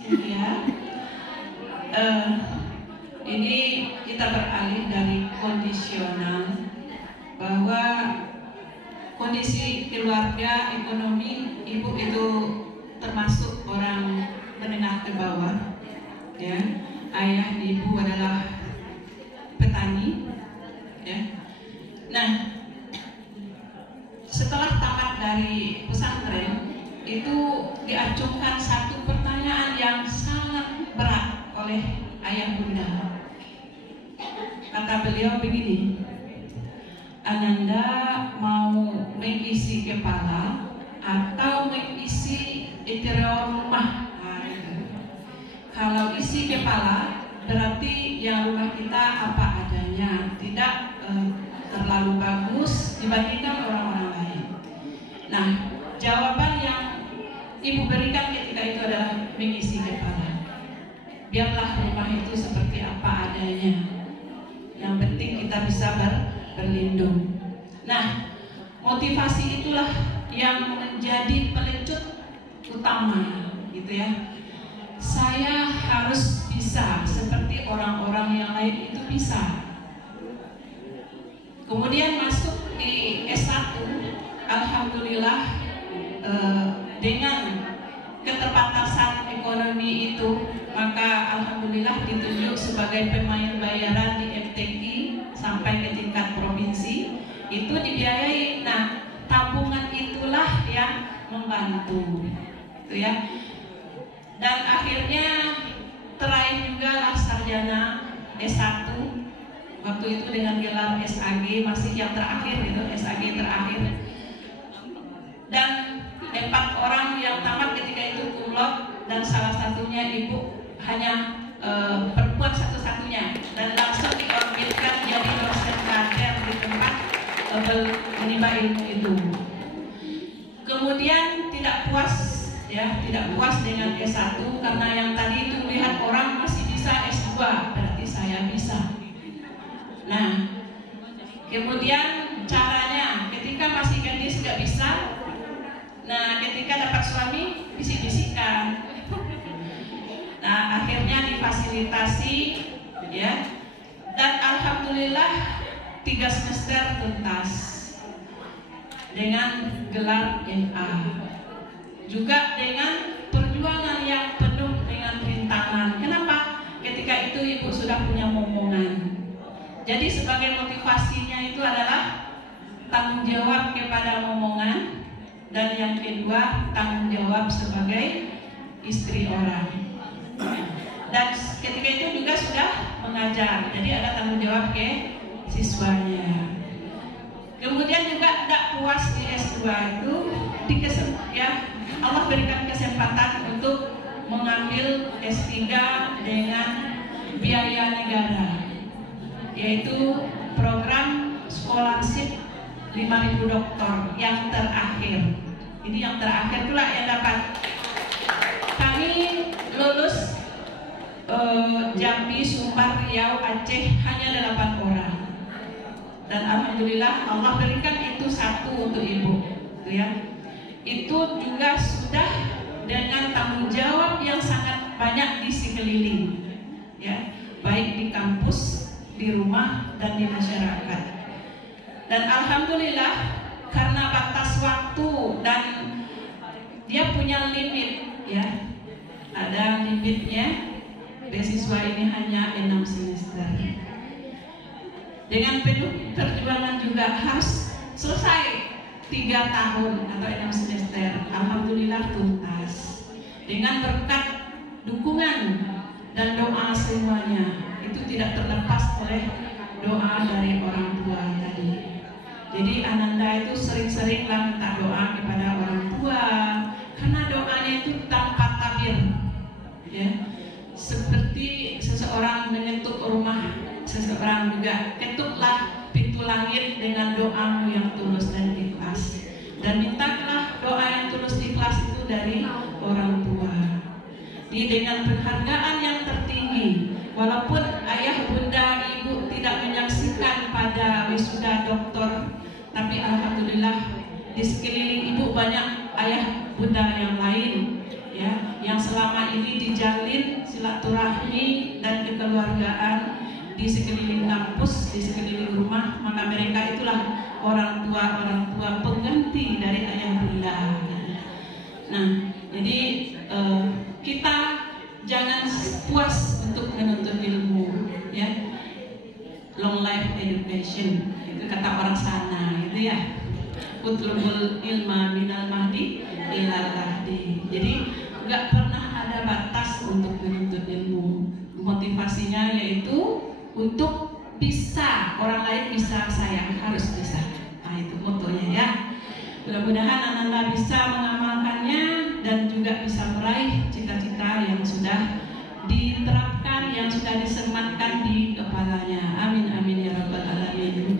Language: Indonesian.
Ya, ini kita beralih dari kondisional bahwa kondisi keluarga ekonomi ibu itu termasuk orang menengah ke bawah, ya. Ayah ibu adalah petani, ya. Nah, setelah tamat dari pesantren itu diajukan satu pertanyaan yang sangat berat oleh ayah bunda. Kata beliau begini, Ananda mau mengisi kepala atau mengisi interior rumah? Kalau isi kepala berarti yang rumah kita apa adanya, tidak terlalu bagus dibandingkan orang-orang lain. Nah, jawaban yang ibu berikan ketika itu adalah mengisi kepala. Biarlah rumah itu seperti apa adanya. Yang penting kita bisa berlindung. Nah, motivasi itulah yang menjadi pelecut utama, gitu ya. Saya harus bisa seperti orang-orang yang lain itu bisa. Kemudian masuk di S1, alhamdulillah dengan keterbatasan ekonomi itu, maka alhamdulillah ditunjuk sebagai pemain bayaran di FTQ sampai ke tingkat provinsi. Itu dibiayai. Nah, tabungan itulah yang membantu, itu ya. Dan akhirnya teraih juga lah sarjana S1. Waktu itu dengan gelar SAG, masih yang terakhir itu, SAG terakhir. Dan 4 orang yang tamat ketika itu kumlot, dan salah satunya ibu hanya perempuan satu-satunya, dan langsung diorbitkan jadi dosen kader di tempat menimba ilmu itu. Kemudian tidak puas, ya, tidak puas dengan S1 karena yang tadi itu melihat orang masih bisa S2, berarti saya bisa. Nah, kemudian caranya ketika masih gadis nggak bisa. Nah, ketika dapat suami bisik-bisikan. Nah, akhirnya difasilitasi, ya. Dan alhamdulillah 3 semester tuntas dengan gelar MA. Juga dengan perjuangan yang penuh dengan rintangan. Kenapa? Ketika itu ibu sudah punya momongan. Jadi sebagai motivasinya itu adalah tanggung jawab kepada momongan, dan yang kedua tanggung jawab sebagai istri orang. Dan ketika itu juga sudah mengajar, jadi ada tanggung jawab ke siswanya. Kemudian juga tidak puas di S2 itu, ya, Allah berikan kesempatan untuk mengambil S3 dengan biaya negara, yaitu program scholarship 5.000 doktor yang terakhir. Ini yang terakhir pula yang dapat. Kami lulus Jambi, Sumbar, Riau, Aceh hanya 8 orang. Dan alhamdulillah Allah berikan itu 1 untuk ibu, gitu ya. Itu juga sudah dengan tanggung jawab yang sangat banyak di sekeliling, ya, baik di kampus, di rumah, dan di masyarakat. Dan alhamdulillah karena batas waktu dan dia punya limit, ya, ada limitnya. Beasiswa ini hanya 6 semester. Dengan penuh perjuangan juga harus selesai 3 tahun atau 6 semester. Alhamdulillah tuntas. Dengan berkat dukungan dan doa semuanya, itu tidak terlepas oleh doa dari orang tua tadi. Jadi Ananda itu sering-seringlah minta doa kepada orang tua, karena doanya itu tanpa tabir, ya. Seperti seseorang mengetuk rumah seseorang juga, ketuklah pintu langit dengan doamu yang tulus dan ikhlas, dan mintalah doa yang tulus ikhlas itu dari orang tua. Dengan penghargaan yang tertinggi, walaupun ayah bunda ibu tidak menyaksikan pada wisuda doktor, tapi alhamdulillah di sekeliling ibu banyak ayah bunda yang lain, ya, yang selama ini dijalin silaturahmi dan kekeluargaan di sekeliling kampus, di sekeliling rumah, maka mereka itulah orang tua pengganti dari ayah bunda. Nah, jadi kita jangan puas untuk menuntut ilmu, ya. Long life education itu kata orang sana, gitu ya. Utlubul ilma minal mahdi ilal lahdi. Jadi nggak pernah ada batas untuk menuntut ilmu. Motivasinya yaitu untuk bisa, orang lain bisa, saya harus bisa. Nah, itu motonya ya. Mudah-mudahan anak-anak bisa mengamalkannya dan juga bisa meraih cita-cita yang sudah diterapkan, yang sudah disematkan di kepalanya. Amin amin ya rabbal alamin.